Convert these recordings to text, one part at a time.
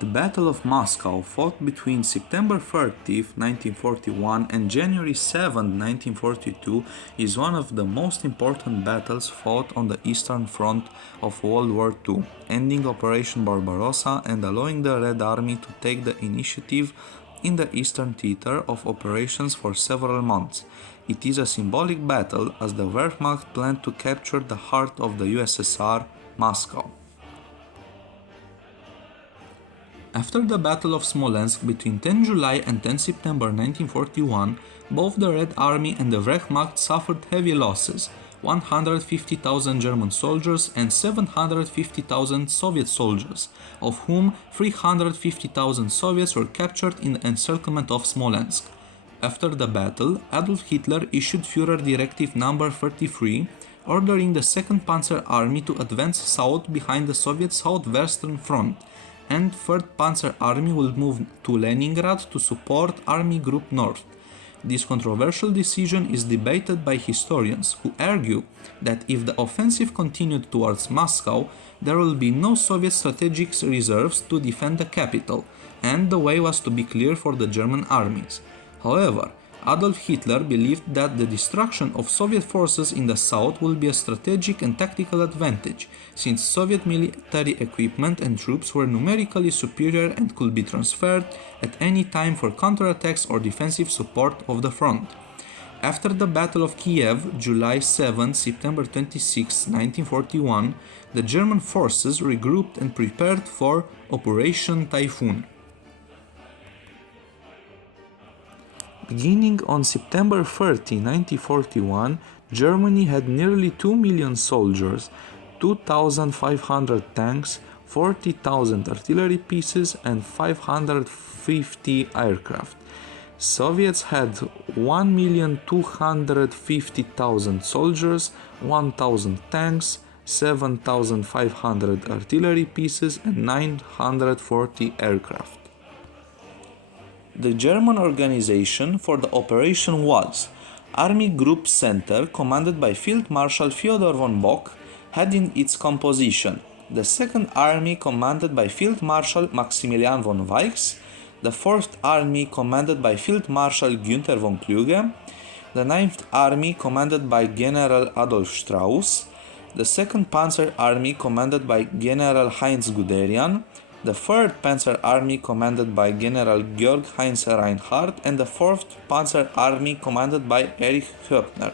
The Battle of Moscow, fought between September 30, 1941 and January 7, 1942, is one of the most important battles fought on the Eastern Front of World War II, ending Operation Barbarossa and allowing the Red Army to take the initiative in the Eastern Theater of operations for several months. It is a symbolic battle as the Wehrmacht planned to capture the heart of the USSR, Moscow. After the Battle of Smolensk between 10 July and 10 September 1941, both the Red Army and the Wehrmacht suffered heavy losses: 150,000 German soldiers and 750,000 Soviet soldiers, of whom 350,000 Soviets were captured in the encirclement of Smolensk. After the battle, Adolf Hitler issued Führer Directive No. 33, ordering the 2nd Panzer Army to advance south behind the Soviet southwestern front, and 3rd Panzer Army will move to Leningrad to support Army Group North. This controversial decision is debated by historians, who argue that if the offensive continued towards Moscow, there will be no Soviet strategic reserves to defend the capital, and the way was to be clear for the German armies. However, Adolf Hitler believed that the destruction of Soviet forces in the south will be a strategic and tactical advantage, since Soviet military equipment and troops were numerically superior and could be transferred at any time for counterattacks or defensive support of the front. After the Battle of Kiev, July 7-September 26, 1941, the German forces regrouped and prepared for Operation Typhoon. Beginning on September 30, 1941, Germany had nearly 2 million soldiers, 2,500 tanks, 40,000 artillery pieces, and 550 aircraft. Soviets had 1,250,000 soldiers, 1,000 tanks, 7,500 artillery pieces, and 940 aircraft. The German organization for the operation was: Army Group Center, commanded by Field Marshal Fyodor von Bock, had in its composition the 2nd Army, commanded by Field Marshal Maximilian von Weichs, the 4th Army, commanded by Field Marshal Günther von Kluge, the 9th Army, commanded by General Adolf Strauss, the 2nd Panzer Army, commanded by General Heinz Guderian, the 3rd Panzer Army, commanded by General Georg Heinz Reinhardt, and the 4th Panzer Army, commanded by Erich Höppner.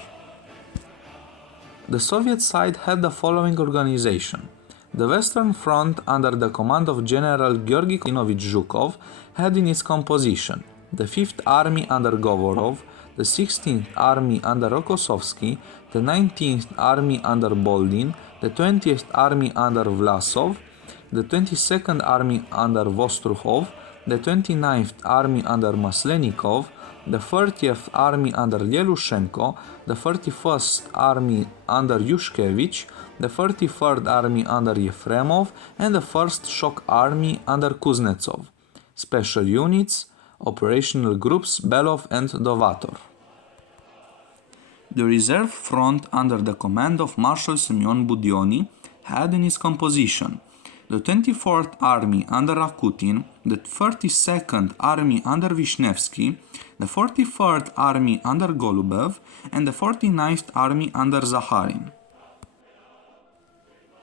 The Soviet side had the following organization. The Western Front, under the command of General Georgy Konstantinovich Zhukov, had in its composition the 5th Army under Govorov, the 16th Army under Rokossovsky, the 19th Army under Boldin, the 20th Army under Vlasov, the 22nd Army under Vostruhov, the 29th Army under Maslenikov, the 30th Army under Yelushenko, the 31st Army under Yushkevich, the 33rd Army under Yefremov, and the 1st Shock Army under Kuznetsov. Special units, operational groups Belov and Dovator. The Reserve Front, under the command of Marshal Semyon Budyonny, had in its composition the 24th Army under Rakutin, the 32nd Army under Vishnevsky, the 43rd Army under Golubev, and the 49th Army under Zakharin.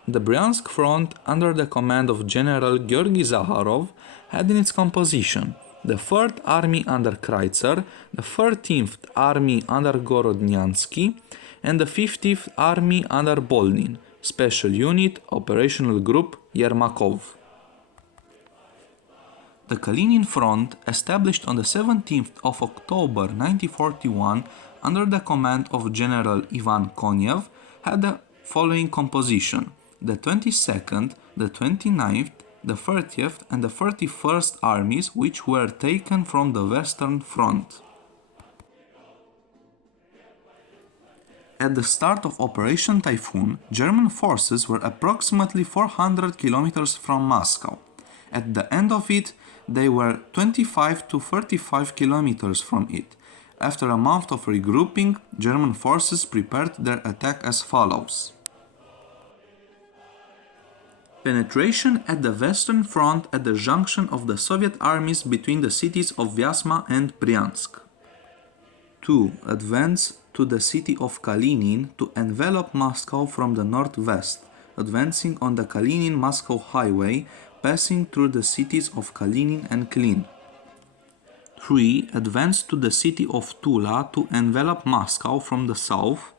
The Bryansk Front, under the command of General Georgy Zakharov, had in its composition the 3rd Army under Kreitzer, the 13th Army under Gorodnyansky, and the 50th Army under Boldin. Special unit, operational group Yermakov. The Kalinin Front, established on the 17th of October 1941 under the command of General Ivan Konev, had the following composition: the 22nd, the 29th, the 30th, and the 31st Armies, which were taken from the Western Front. At the start of Operation Typhoon, German forces were approximately 400 kilometers from Moscow. At the end of it, they were 25 to 35 kilometers from it. After a month of regrouping, German forces prepared their attack as follows. Penetration at the Western Front at the junction of the Soviet armies between the cities of Vyazma and Bryansk. 2. Advance to the city of Kalinin to envelop Moscow from the northwest, advancing on the Kalinin-Moscow highway, passing through the cities of Kalinin and Klin. 3. Advance to the city of Tula to envelop Moscow from the south.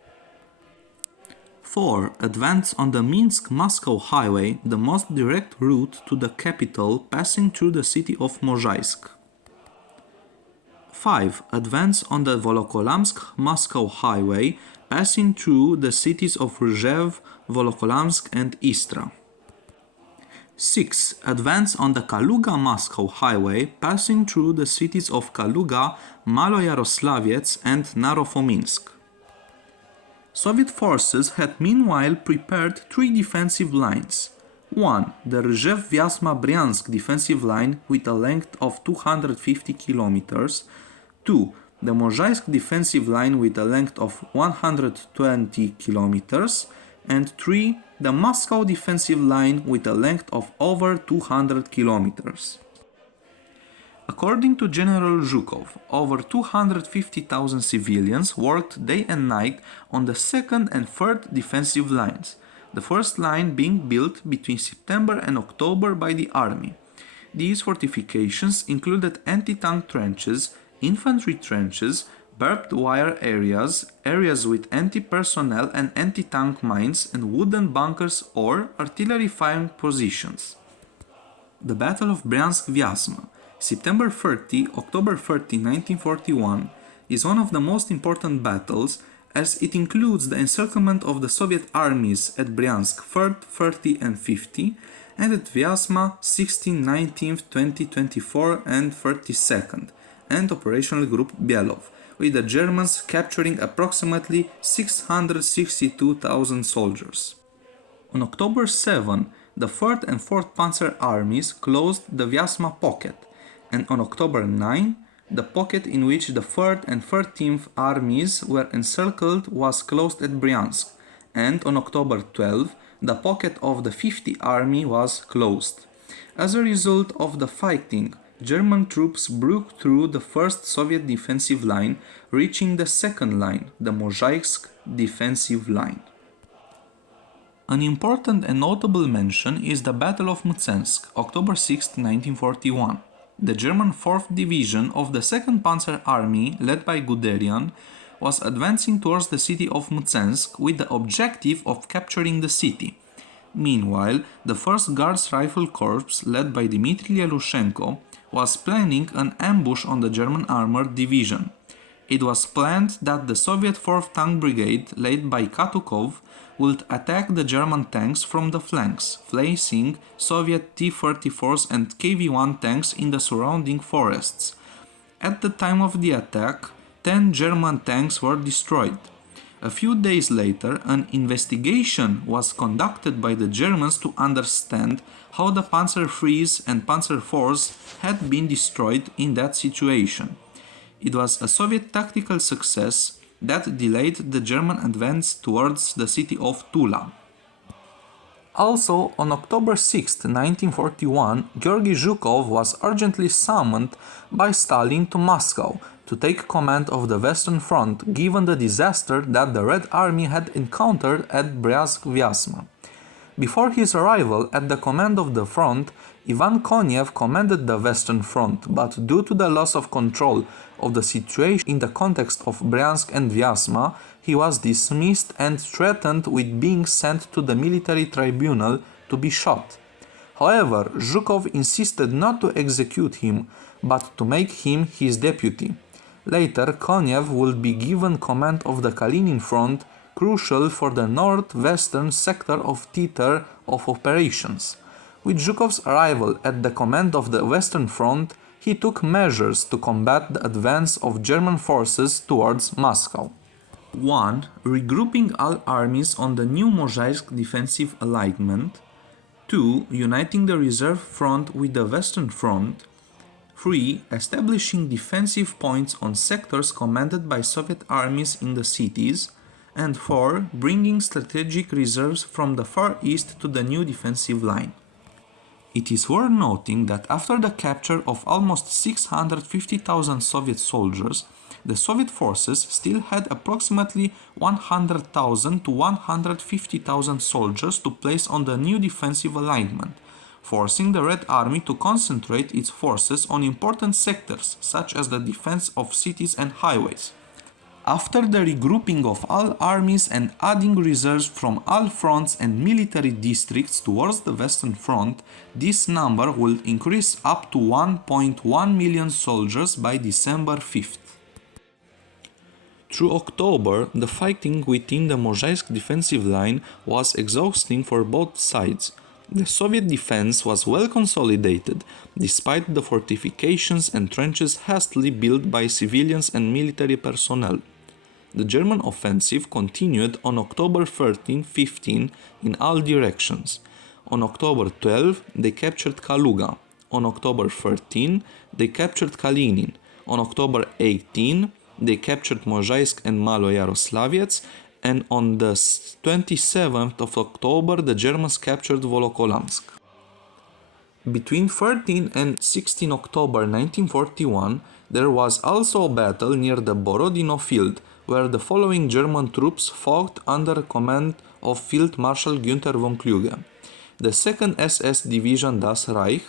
4. Advance on the Minsk-Moscow highway, the most direct route to the capital, passing through the city of Mozhaisk. 5. Advance on the Volokolamsk-Moscow highway, passing through the cities of Rzhev, Volokolamsk and Istra. 6. Advance on the Kaluga-Moscow highway, passing through the cities of Kaluga, Maloyaroslavets and Narofominsk. Soviet forces had meanwhile prepared 3 defensive lines. 1. The Rzhev-Vyazma-Bryansk defensive line with a length of 250 kilometers. 2. The Mozhaisk defensive line with a length of 120 kilometers. And 3. The Moscow defensive line with a length of over 200 kilometers. According to General Zhukov, over 250,000 civilians worked day and night on the second and third defensive lines, the first line being built between September and October by the army. These fortifications included anti-tank trenches, infantry trenches, barbed wire areas, areas with anti-personnel and anti-tank mines, and wooden bunkers or artillery firing positions. The Battle of Bryansk-Vyazma, September 30, October 30, 1941, is one of the most important battles as it includes the encirclement of the Soviet armies at Bryansk 3rd, 30 and 50 and at Vyazma 16, 19, 20, 24 and 32nd and Operational Group Belov, with the Germans capturing approximately 662,000 soldiers. On October 7, the 3rd and 4th Panzer armies closed the Vyazma pocket, and on October 9, the pocket in which the 3rd and 13th armies were encircled was closed at Bryansk, and on October 12, the pocket of the 50th Army was closed. As a result of the fighting, German troops broke through the first Soviet defensive line, reaching the second line, the Mozhaisk defensive line. An important and notable mention is the Battle of Mtsensk, October 6, 1941. The German 4th Division of the 2nd Panzer Army, led by Guderian, was advancing towards the city of Mtsensk with the objective of capturing the city. Meanwhile, the 1st Guards Rifle Corps, led by Dmitry Yalushenko, was planning an ambush on the German Armored Division. It was planned that the Soviet 4th Tank Brigade, led by Katukov, would attack the German tanks from the flanks, placing Soviet T-34s and KV-1 tanks in the surrounding forests. At the time of the attack, 10 German tanks were destroyed. A few days later, an investigation was conducted by the Germans to understand how the Panzer IIIs and Panzer IVs had been destroyed in that situation. It was a Soviet tactical success that delayed the German advance towards the city of Tula. Also, on October 6, 1941, Georgy Zhukov was urgently summoned by Stalin to Moscow to take command of the Western Front, given the disaster that the Red Army had encountered at Bryansk-Vyazma. Before his arrival at the command of the front, Ivan Konev commanded the Western Front, but due to the loss of control of the situation in the context of Bryansk and Vyazma, he was dismissed and threatened with being sent to the military tribunal to be shot. However, Zhukov insisted not to execute him, but to make him his deputy. Later, Konev would be given command of the Kalinin Front, crucial for the northwestern sector of theater of operations. With Zhukov's arrival at the command of the Western Front, he took measures to combat the advance of German forces towards Moscow. 1. Regrouping all armies on the new Mozhaisk defensive alignment. 2. Uniting the reserve front with the Western Front. 3. Establishing defensive points on sectors commanded by Soviet armies in the cities. And 4. Bringing strategic reserves from the Far East to the new defensive line. It is worth noting that after the capture of almost 650,000 Soviet soldiers, the Soviet forces still had approximately 100,000 to 150,000 soldiers to place on the new defensive alignment, forcing the Red Army to concentrate its forces on important sectors such as the defense of cities and highways. After the regrouping of all armies and adding reserves from all fronts and military districts towards the Western Front, this number will increase up to 1.1 million soldiers by December 5th. Through October, the fighting within the Mozhaisk defensive line was exhausting for both sides. The Soviet defense was well consolidated, despite the fortifications and trenches hastily built by civilians and military personnel. The German offensive continued on October 13-15 in all directions. On October 12, they captured Kaluga. On October 13, they captured Kalinin. On October 18, they captured Mozhaisk and Maloyaroslavets, and on the 27th of October, the Germans captured Volokolamsk. Between 13 and 16 October 1941, there was also a battle near the Borodino field, where the following German troops fought under command of Field Marshal Günther von Kluge: the 2nd SS Division Das Reich,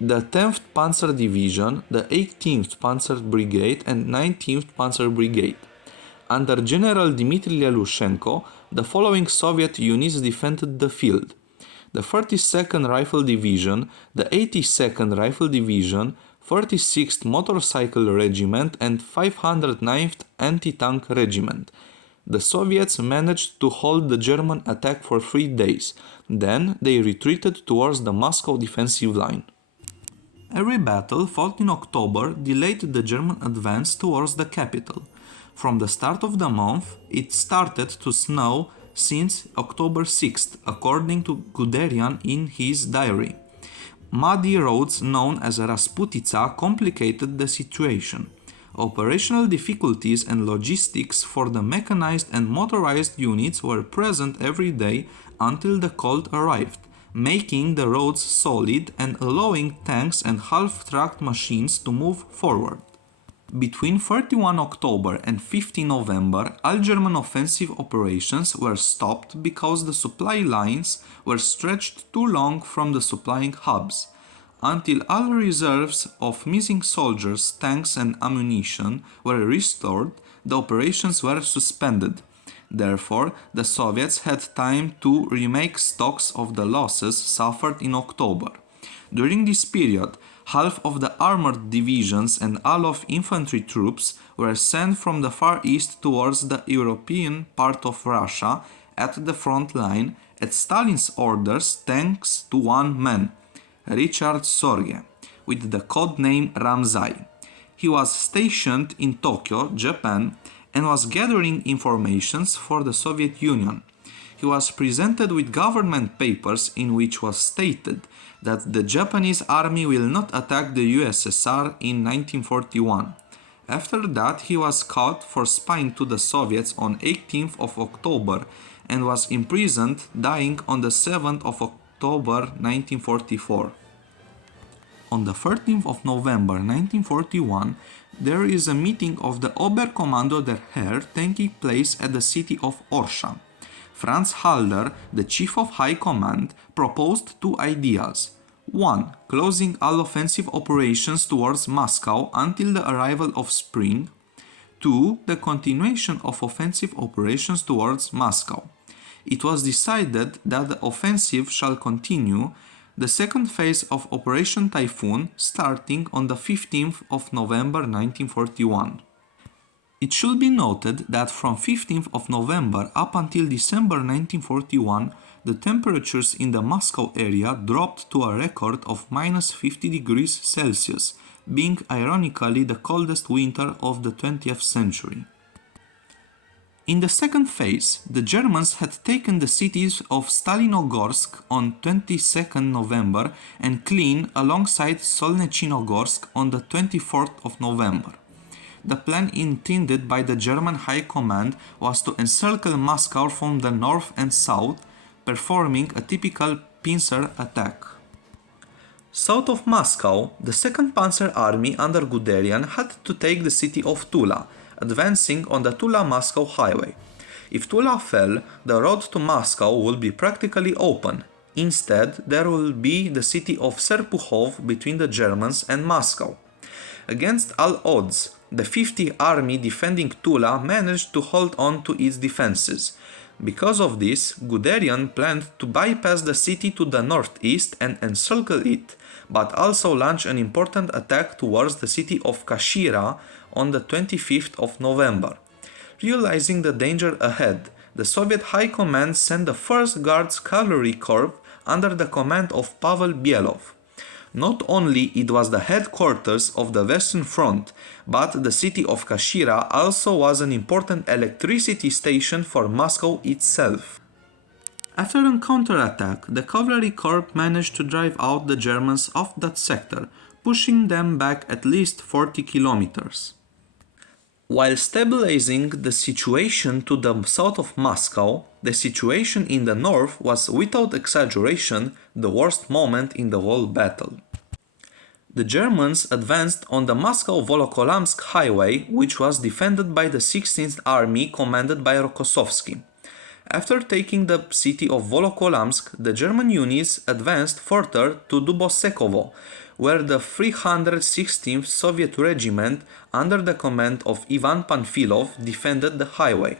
the 10th Panzer Division, the 18th Panzer Brigade and 19th Panzer Brigade. Under General Dmitry Lelushenko, the following Soviet units defended the field: the 42nd Rifle Division, the 82nd Rifle Division, 46th Motorcycle Regiment and 509th Anti-Tank Regiment. The Soviets managed to hold the German attack for 3 days, then they retreated towards the Moscow defensive line. Every battle fought in October delayed the German advance towards the capital. From the start of the month, it started to snow since October 6th, according to Guderian in his diary. Muddy roads known as Rasputitsa complicated the situation. Operational difficulties and logistics for the mechanized and motorized units were present every day until the cold arrived, making the roads solid and allowing tanks and half-tracked machines to move forward. Between 31 October and 15 November, all German offensive operations were stopped because the supply lines were stretched too long from the supplying hubs. Until all reserves of missing soldiers, tanks and ammunition were restored, the operations were suspended. Therefore, the Soviets had time to remake stocks of the losses suffered in October. During this period, half of the armored divisions and all of infantry troops were sent from the Far East towards the European part of Russia at the front line at Stalin's orders thanks to one man, Richard Sorge, with the code name Ramzai. He was stationed in Tokyo, Japan, and was gathering informations for the Soviet Union. He was presented with government papers in which was stated that the Japanese army will not attack the USSR in 1941. After that, he was caught for spying to the Soviets on 18th of October and was imprisoned, dying on the 7th of October 1944. On the 13th of November 1941, there is a meeting of the Oberkommando der Heer taking place at the city of Orsha. Franz Halder, the Chief of High Command, proposed 2 ideas. 1. Closing all offensive operations towards Moscow until the arrival of spring. 2. The continuation of offensive operations towards Moscow. It was decided that the offensive shall continue, the second phase of Operation Typhoon, starting on the 15th of November 1941. It should be noted that from 15th of November up until December 1941, the temperatures in the Moscow area dropped to a record of -50 degrees Celsius, being ironically the coldest winter of the 20th century. In the second phase, the Germans had taken the cities of Stalinogorsk on 22nd November and Klin alongside Solnechinogorsk on the 24th of November. The plan intended by the German High Command was to encircle Moscow from the north and south, performing a typical pincer attack. South of Moscow, the 2nd Panzer Army under Guderian had to take the city of Tula, advancing on the Tula-Moscow highway. If Tula fell, the road to Moscow would be practically open. Instead, there will be the city of Serpukhov between the Germans and Moscow. Against all odds, the 50th Army defending Tula managed to hold on to its defenses. Because of this, Guderian planned to bypass the city to the northeast and encircle it, but also launch an important attack towards the city of Kashira on the 25th of November. Realizing the danger ahead, the Soviet High Command sent the 1st Guards Cavalry Corps under the command of Pavel Bielov. Not only it was the headquarters of the Western Front, but the city of Kashira also was an important electricity station for Moscow itself. After a counterattack, the Cavalry Corps managed to drive out the Germans off that sector, pushing them back at least 40 kilometers. While stabilizing the situation to the south of Moscow, the situation in the north was without exaggeration the worst moment in the whole battle. The Germans advanced on the Moscow-Volokolamsk highway, which was defended by the 16th Army commanded by Rokossovsky. After taking the city of Volokolamsk, the German units advanced further to Dubosekovo, where the 316th Soviet Regiment under the command of Ivan Panfilov defended the highway.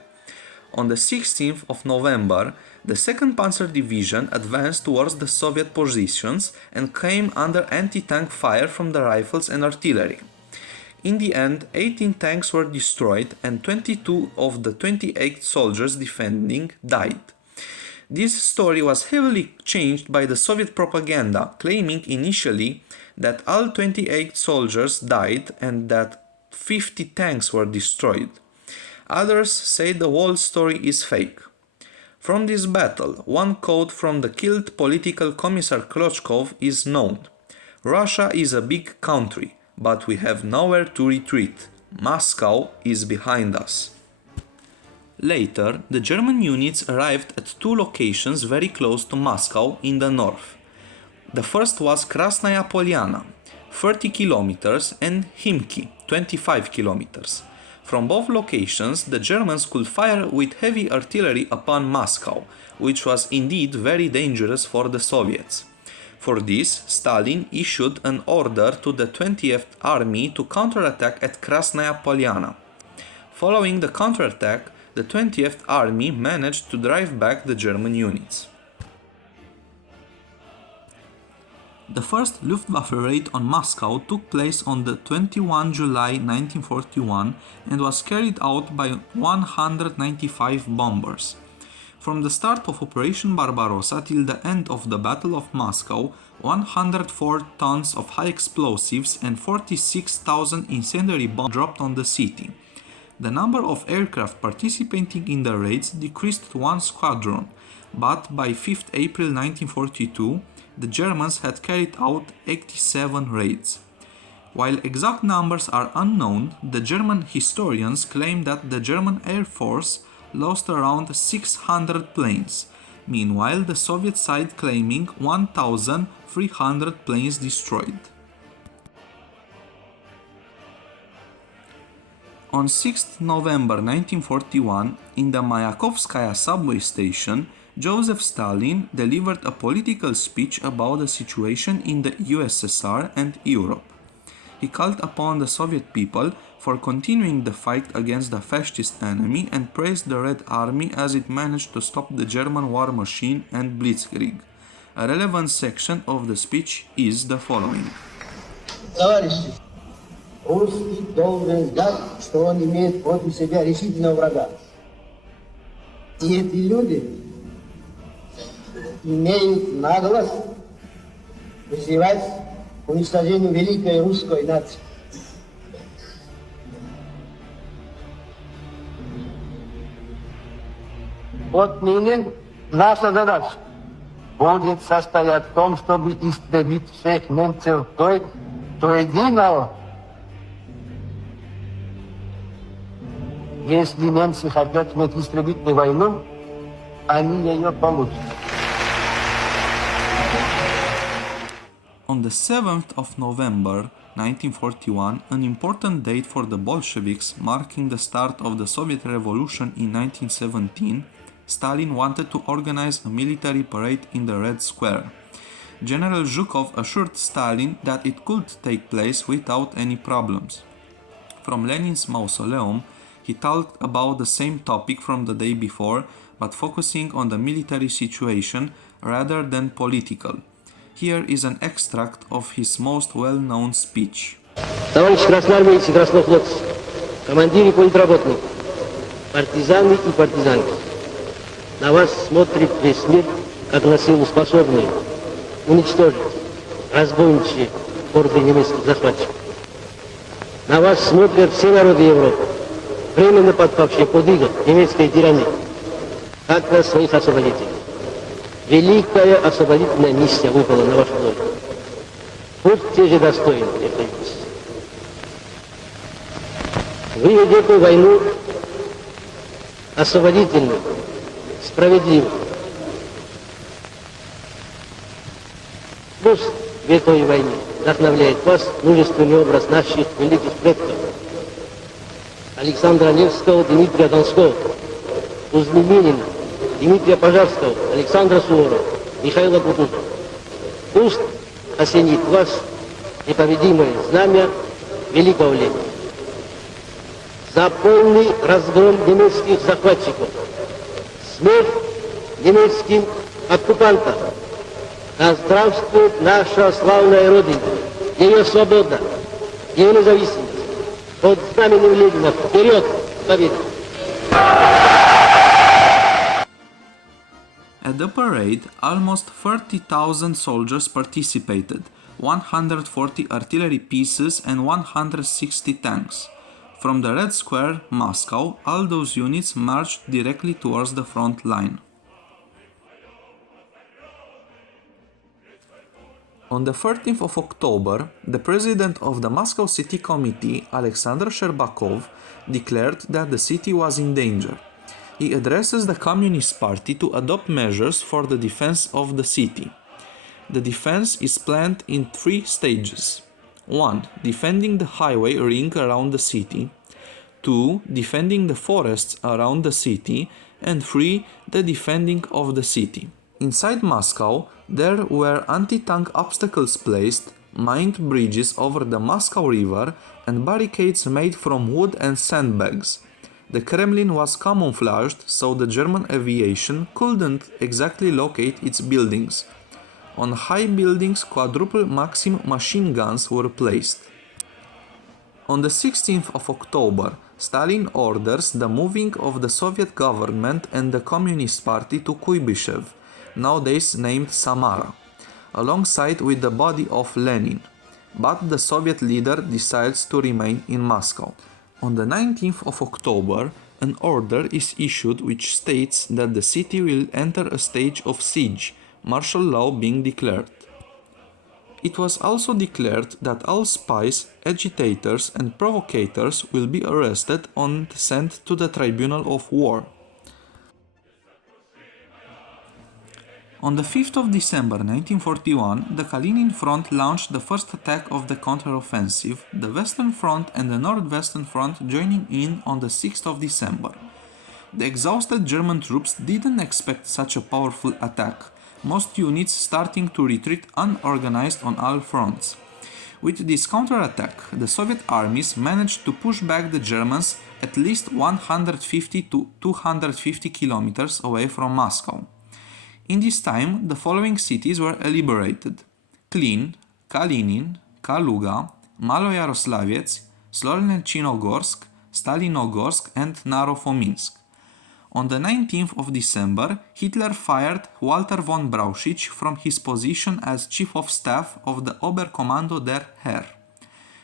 On the 16th of November, the 2nd Panzer Division advanced towards the Soviet positions and came under anti-tank fire from the rifles and artillery. In the end, 18 tanks were destroyed and 22 of the 28 soldiers defending died. This story was heavily changed by the Soviet propaganda, claiming initially that all 28 soldiers died and that 50 tanks were destroyed. Others say the whole story is fake. From this battle, one quote from the killed political commissar Klochkov is known. Russia is a big country, but we have nowhere to retreat. Moscow is behind us. Later, the German units arrived at two locations very close to Moscow in the north. The first was Krasnaya Polyana, 30 kilometers, and Khimki, 25 kilometers. From both locations, the Germans could fire with heavy artillery upon Moscow, which was indeed very dangerous for the Soviets. For this, Stalin issued an order to the 20th Army to counterattack at Krasnaya Polyana. Following the counterattack, the 20th Army managed to drive back the German units. The first Luftwaffe raid on Moscow took place on the 21 July 1941 and was carried out by 195 bombers. From the start of Operation Barbarossa till the end of the Battle of Moscow, 104 tons of high explosives and 46,000 incendiary bombs dropped on the city. The number of aircraft participating in the raids decreased to one squadron, but by 5th April 1942, the Germans had carried out 87 raids. While exact numbers are unknown, the German historians claim that the German Air Force lost around 600 planes, meanwhile the Soviet side claiming 1,300 planes destroyed. On 6 November 1941, in the Mayakovskaya subway station, Joseph Stalin delivered a political speech about the situation in the USSR and Europe. He called upon the Soviet people for continuing the fight against the fascist enemy and praised the Red Army as it managed to stop the German war machine and blitzkrieg. A relevant section of the speech is the following. Товарищи, русский должен знать, что он имеет против себя решительного врага. И эти люди имеют наглость вызывать уничтожение великой русской нации. Отныне наша задача будет состоять в том, чтобы истребить всех немцев до единого. Если немцы хотят иметь истребительную войну, они ее получат. On On the 7th of November 1941, an important date for the Bolsheviks, marking the start of the Soviet Revolution in 1917, Stalin wanted to organize a military parade in the Red Square. General Zhukov assured Stalin that it could take place without any problems. From Lenin's mausoleum, he talked about the same topic from the day before, but focusing on the military situation rather than political. Here is an extract of his most well-known speech. Товарищи красноармейцы и краснофлотцы, командиры и политработники, партизаны и партизанки, на вас смотрит весь мир, как на силу способную уничтожить разбойничьи орды немецких захватчиков. На вас смотрят все народы Европы, временно подпавшие под иго немецкой тирании, как на своих освободителей. Великая освободительная миссия выпала на вашу долю. Будьте же достойны этой миссии. Вы ведете войну освободительную, справедливую. Пусть в этой войне вдохновляет вас мужественный образ наших великих предков. Александра Невского, Дмитрия Донского, Кузьмы Минина, Дмитрия Пожарского, Александра Суворова, Михаила Кутузова. Пусть осенит вас непобедимое знамя великого Ленина. За полный разгром немецких захватчиков, смерть немецким оккупантам. Да здравствует наша славная Родина, ее свобода, ее независимость. Под знаменем Ленина вперед к победе! At the parade, almost 30,000 soldiers participated, 140 artillery pieces and 160 tanks. From the Red Square, Moscow, all those units marched directly towards the front line. On the 13th of October, the president of the Moscow City Committee, Alexander Sherbakov, declared that the city was in danger. He addresses the Communist Party to adopt measures for the defense of the city. The defense is planned in 3 stages. 1. Defending the highway ring around the city. 2. Defending the forests around the city. And 3. The defending of the city. Inside Moscow, there were anti-tank obstacles placed, mined bridges over the Moscow River, and barricades made from wood and sandbags. The Kremlin was camouflaged, so the German aviation couldn't exactly locate its buildings. On high buildings, quadruple Maxim machine guns were placed. On the 16th of October, Stalin orders the moving of the Soviet government and the Communist Party to Kuibyshev, nowadays named Samara, alongside with the body of Lenin. But the Soviet leader decides to remain in Moscow. On the 19th of October, an order is issued which states that the city will enter a stage of siege, martial law being declared. It was also declared that all spies, agitators and provocators will be arrested and sent to the Tribunal of War. On the 5th of December 1941, the Kalinin Front launched the first attack of the counteroffensive, the Western Front and the Northwestern Front joining in on the 6th of December. The exhausted German troops didn't expect such a powerful attack, most units starting to retreat unorganized on all fronts. With this counterattack, the Soviet armies managed to push back the Germans at least 150 to 250 kilometers away from Moscow. In this time, the following cities were liberated: Klin, Kalinin, Kaluga, Maloyaroslavets, Slolnechinogorsk, Stalinogorsk and Narofominsk. On the 19th of December, Hitler fired Walter von Brauchitsch from his position as Chief of Staff of the Oberkommando der Heer.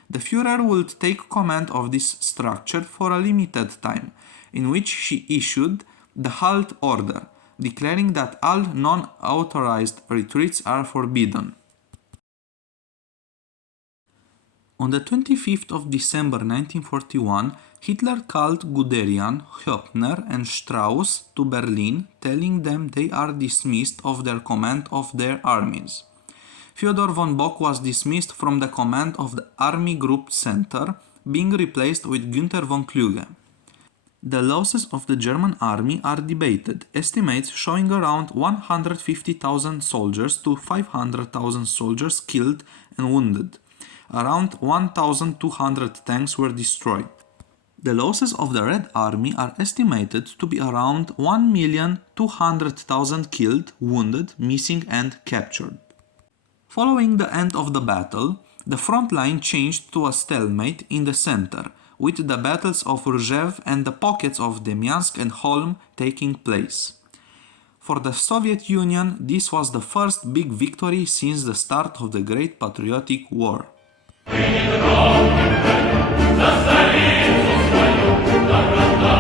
The Führer would take command of this structure for a limited time, in which he issued the Halt Order, declaring that all non-authorized retreats are forbidden. On the 25th of December 1941, Hitler called Guderian, Höppner and Strauss to Berlin, telling them they are dismissed of their command of their armies. Fyodor von Bock was dismissed from the command of the Army Group Center, being replaced with Günther von Kluge. The losses of the German army are debated, estimates showing around 150,000 soldiers to 500,000 soldiers killed and wounded. Around 1,200 tanks were destroyed. The losses of the Red Army are estimated to be around 1,200,000 killed, wounded, missing and captured. Following the end of the battle, the front line changed to a stalemate in the center, with the battles of Rzhev and the pockets of Demyansk and Holm taking place. For the Soviet Union, this was the first big victory since the start of the Great Patriotic War. За столицу свою,